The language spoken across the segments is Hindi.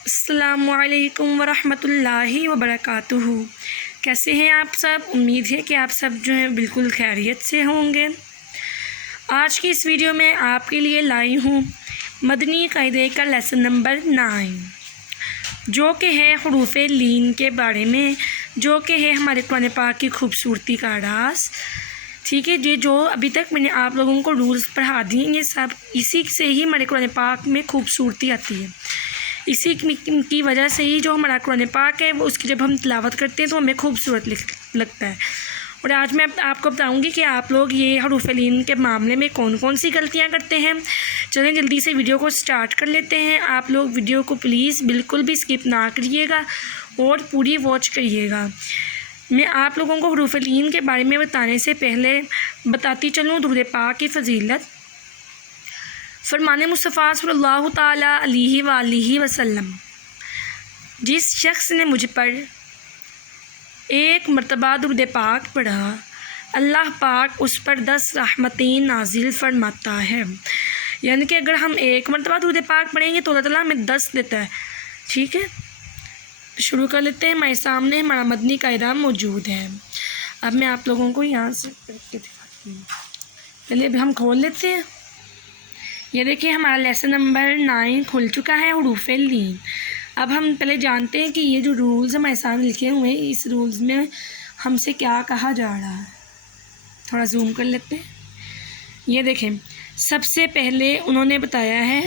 अस्सलामुअलैकुम वरहमतुल्लाहि वबरकातुहू। कैसे हैं आप सब? उम्मीद है कि आप सब जो हैं बिल्कुल खैरियत से होंगे। आज की इस वीडियो में आपके लिए लाई हूँ मदनी कायदे का लेसन नंबर 9, जो कि है हरूफ लीन के बारे में, जो कि है हमारे कुरान पाक की खूबसूरती का राज। ठीक है, ये जो अभी तक मैंने आप लोगों को रूल्स पढ़ा दिए, ये सब इसी से ही हमारे कुरान पाक में खूबसूरती आती है। इसी की वजह से ही जो हमारा कुरान पाक है वो उसकी जब हम तिलावत करते हैं तो हमें खूबसूरत लगता है। और आज मैं आपको बताऊंगी कि आप लोग ये हरूफ लीन के मामले में कौन कौन सी गलतियां करते हैं। चलें जल्दी से वीडियो को स्टार्ट कर लेते हैं। आप लोग वीडियो को प्लीज़ बिल्कुल भी स्किप ना करिएगा और पूरी वॉच करिएगा। मैं आप लोगों को हरूफ लीन के बारे में बताने से पहले बताती चलूँ दुरूद पाक की फ़जीलत। फरमाने मुस्तफ़ा सल्लल्लाहु ताला अलैहि वसल्लम, जिस शख्स ने मुझ पर एक मरतबा दुरूद पाक पढ़ा, अल्लाह पाक उस पर 10 रहमतें नाजिल फरमाता है। यानी कि अगर हम एक मरतबा दुरूद पाक पढ़ेंगे तो अल्लाह ताला हमें 10 देता है। ठीक है, शुरू कर लेते हैं। हमारे सामने हमारा मदनी कायदा मौजूद है। अब मैं आप लोगों को यहाँ से करके दिखाती हूँ। पहले अब हम खोल लेते हैं। ये देखिए हमारा लेसन नंबर 9 खुल चुका है, हरूफ लीन। अब हम पहले जानते हैं कि ये जो रूल्स हमारे सामने लिखे हुए हैं, इस रूल्स में हमसे क्या कहा जा रहा है। थोड़ा जूम कर लेते हैं। ये देखें, सबसे पहले उन्होंने बताया है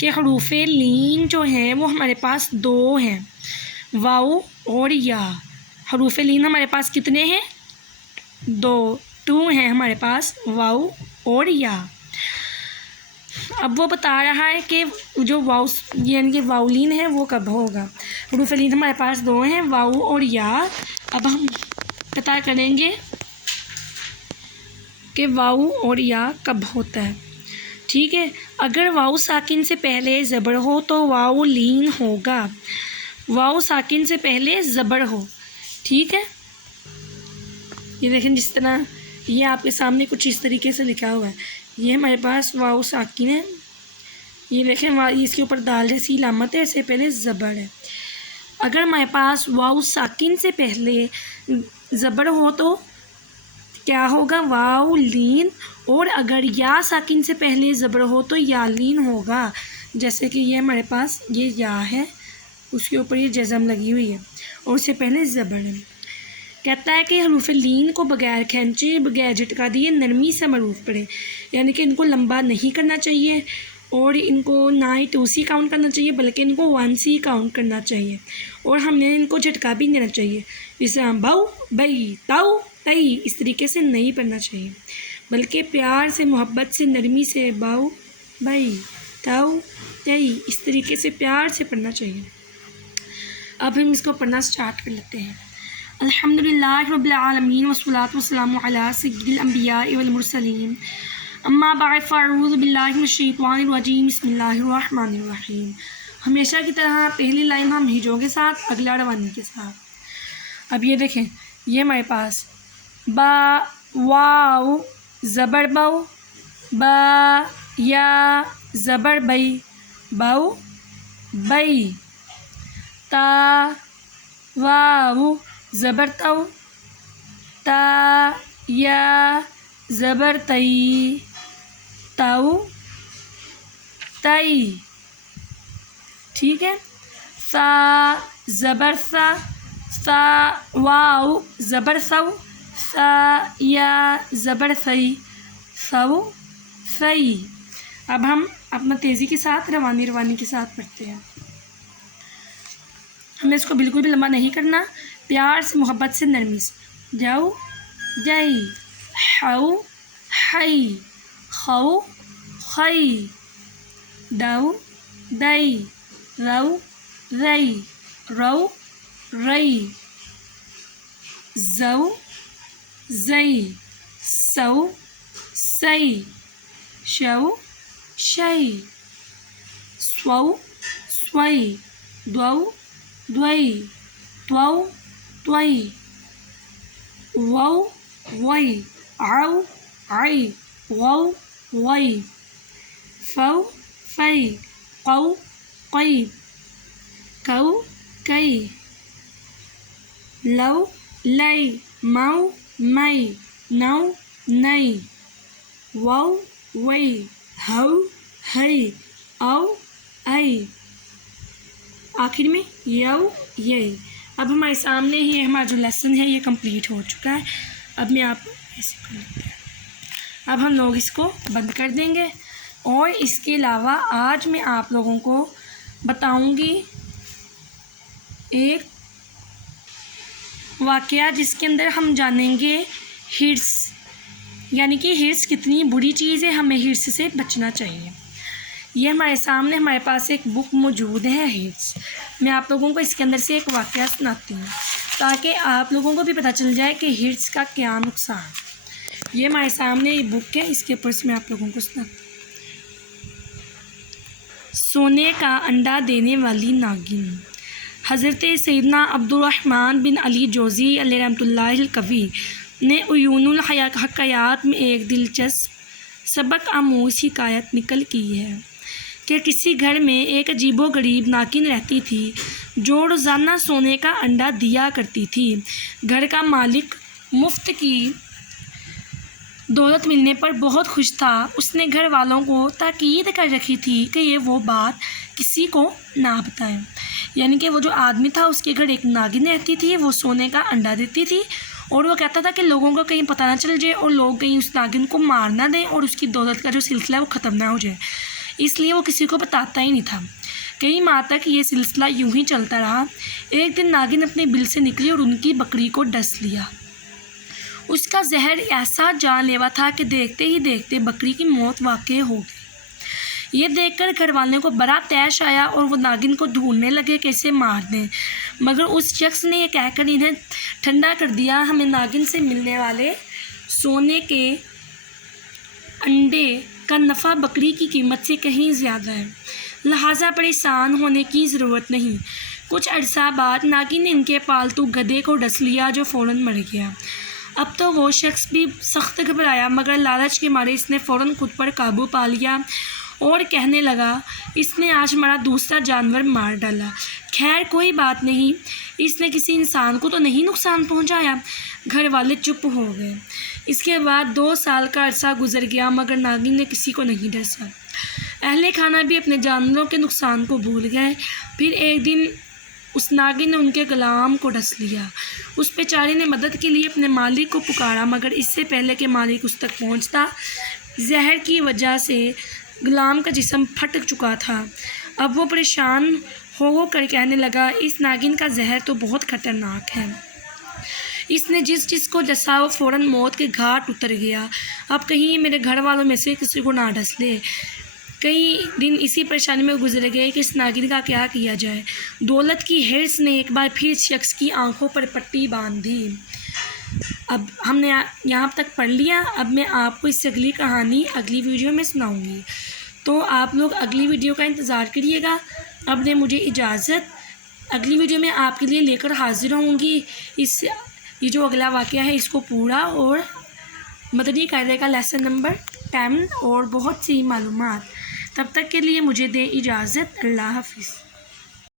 कि हरूफ लीन जो हैं वो हमारे पास 2 हैं, वाऊ और या। हरूफ लीन हमारे पास कितने हैं? 2 हैं हमारे पास, वाऊ और या। अब वो बता रहा है कि जो वाउ यानी कि वाउलीन है वो कब होगा। हरूफ लीन हमारे पास 2 हैं, वाउ और या। अब हम पता करेंगे कि वाउ और या कब होता है। ठीक है, अगर वाउ साकिन से पहले ज़बर हो तो वाउ लीन होगा। वाउ साकिन से पहले ज़बर हो। ठीक है, ये देखें जिस तरह ये आपके सामने कुछ इस तरीके से लिखा हुआ है। ये हमारे पास वाउ साकिन है। ये देखें इसके ऊपर दाल जैसी लामत है, इससे पहले ज़बर है। अगर हमारे पास वाउ साकिन से पहले ज़बर हो तो क्या होगा? वाउ लीन। और अगर या साकिन से पहले ज़बर हो तो या लीन होगा। जैसे कि ये हमारे पास ये या है, उसके ऊपर ये जज़म लगी हुई है और उससे पहले ज़बर है। कहता है कि हरूफ लीन को बगैर खींचे, बगैर झटका दिए नरमी से मरूफ पढ़े। यानी कि इनको लंबा नहीं करना चाहिए और इनको ना ही 2C काउंट करना चाहिए, बल्कि इनको 1C काउंट करना चाहिए। और हमने इनको झटका भी देना चाहिए, जैसे हम बाऊ बई ताऊ तई, इस तरीके से नहीं पढ़ना चाहिए, बल्कि प्यार से, मोहब्बत से, नरमी से बाऊ बई ताऊ तई, इस तरीके से प्यार से पढ़ना चाहिए। अब हम इसको पढ़ना स्टार्ट कर लेते हैं। अल्हम्दुलिल्लाह रब्बिल आलमीन वस्सलातु वस्सलामु अला सय्यिदिल अंबिया वल मुरसलीन, अम्मा बाद फ़अऊज़ु बिल्लाहि मिनश शैतानिर रजीम, बिस्मिल्लाहिर रहमानिर रहीम। हमेशा की तरह पहली लाइन हम हिजों के साथ, अगला रवानी के साथ। अब ये देखें, ये हमारे पास बा वाव ज़बर बाऊ, बा या ज़बर बई, बाऊ बई, ता वाव ज़बर ताऊ, ता या ज़बर तई, ताऊ तई। ठीक है, सा ज़बर सा वाव ज़बर सऊ, सा या ज़बर सई, सऊ सई। अब हम अपना तेज़ी के साथ रवानी के साथ पढ़ते हैं। हमें इसको बिल्कुल भी लंबा नहीं करना, प्यार से, मोहब्बत से, नरमी से। जाऊ जई, हाउ हई, खाऊ खई, दाऊ दई, रऊ रई, रऊ रई, जऊ जई, सऊ सई, शऊ शई, स्वऊ स्वई, द्वऊ द्वई, त्वऊ त्वई, वऊ वई, आऊ आई, वऊ वई, फ़ऊ फ़ई, क़ऊ क़ई, कऊ कई, लव लई, मऊ मई, नौ नई, वऊ वई, हऊ हई, औ आई, आखिर में यऊ यई। अब हमारे सामने ही हमारा जो लेसन है ये कंप्लीट हो चुका है। अब मैं आप ऐसे कर लेते हैं। अब हम लोग इसको बंद कर देंगे और इसके अलावा आज मैं आप लोगों को बताऊंगी एक वाक़या जिसके अंदर हम जानेंगे हिर्स, यानी कि हिर्स कितनी बुरी चीज़ है, हमें हिर्स से बचना चाहिए। ये हमारे सामने हमारे पास एक बुक मौजूद है हिर्स। मैं आप लोगों को इसके अंदर से एक वाक़या सुनाती हूँ ताकि आप लोगों को भी पता चल जाए कि हिर्स का क्या नुकसान। ये हमारे सामने ये बुक है, इसके ऊपर से मैं आप लोगों को सुनाती हूँ। सोने का अंडा देने वाली नागिन। हज़रत सैयदना अब्दुर्रहमान बिन अली जोज़ी अलैहि रहमतुल्लाहिल कवी ने उयूनुल हकायात में एक दिलचस्प सबक आमूज़ हिकायत निकल की है कि किसी घर में एक अजीबोगरीब नागिन रहती थी जो रोज़ाना सोने का अंडा दिया करती थी। घर का मालिक मुफ्त की दौलत मिलने पर बहुत खुश था। उसने घर वालों को ताकीद कर रखी थी कि ये वो बात किसी को ना बताएं। यानी कि वो जो आदमी था उसके घर एक नागिन रहती थी, वो सोने का अंडा देती थी और वो कहता था कि लोगों को कहीं पता ना चल जाए और लोग कहीं उस नागिन को मार ना दें और उसकी दौलत का जो सिलसिला है वो ख़त्म ना हो जाए, इसलिए वो किसी को बताता ही नहीं था। कई माह तक ये सिलसिला यूं ही चलता रहा। एक दिन नागिन अपने बिल से निकली और उनकी बकरी को डस लिया। उसका जहर ऐसा जानलेवा था कि देखते ही देखते बकरी की मौत वाक़ई हो गई। ये देखकर घर वालों को बड़ा तैश आया और वो नागिन को ढूंढने लगे कैसे मार दें, मगर उस शख्स ने यह कहकर इन्हें ठंडा कर दिया, हमें नागिन से मिलने वाले सोने के अंडे का नफ़ा बकरी की कीमत से कहीं ज़्यादा है, लिहाजा परेशान होने की ज़रूरत नहीं। कुछ अरसा बाद नागिन ने इनके पालतू गधे को डस लिया जो फ़ौरन मर गया। अब तो वो शख्स भी सख्त घबराया, मगर लालच के मारे इसने फ़ौरन खुद पर काबू पा लिया और कहने लगा, इसने आज हमारा दूसरा जानवर मार डाला। खैर कोई बात नहीं, इसने किसी इंसान को तो नहीं नुकसान पहुंचाया। घर वाले चुप हो गए। इसके बाद 2 साल का अरसा गुजर गया, मगर नागिन ने किसी को नहीं डसा। अहले खाना भी अपने जानवरों के नुकसान को भूल गए। फिर एक दिन उस नागिन ने उनके गुलाम को डस लिया। उस बेचारे ने मदद के लिए अपने मालिक को पुकारा, मगर इससे पहले कि मालिक उस तक पहुंचता, जहर की वजह से गुलाम का जिस्म फट चुका था। अब वो परेशान हो कर कहने लगा, इस नागिन का जहर तो बहुत ख़तरनाक है। इसने जिस को डसा वो फ़ौरन मौत के घाट उतर गया। अब कहीं मेरे घर वालों में से किसी को ना डस ले। कई दिन इसी परेशानी में गुजर गए कि इस नागिन का क्या किया जाए। दौलत की हिर्स ने एक बार फिर शख्स की आंखों पर पट्टी बांध दी। अब हमने यहाँ तक पढ़ लिया। अब मैं आपको इससे अगली कहानी अगली वीडियो में सुनाऊंगी, तो आप लोग अगली वीडियो का इंतज़ार करिएगा। अब दे मुझे इजाज़त, अगली वीडियो में आपके लिए लेकर हाजिर होंगी ये जो अगला वाक़या है इसको पूरा, और मदनी कायदे का लेसन नंबर 10 और बहुत सी मालूमात। तब तक के लिए मुझे दे इजाज़त। अल्लाह हाफ़िज़।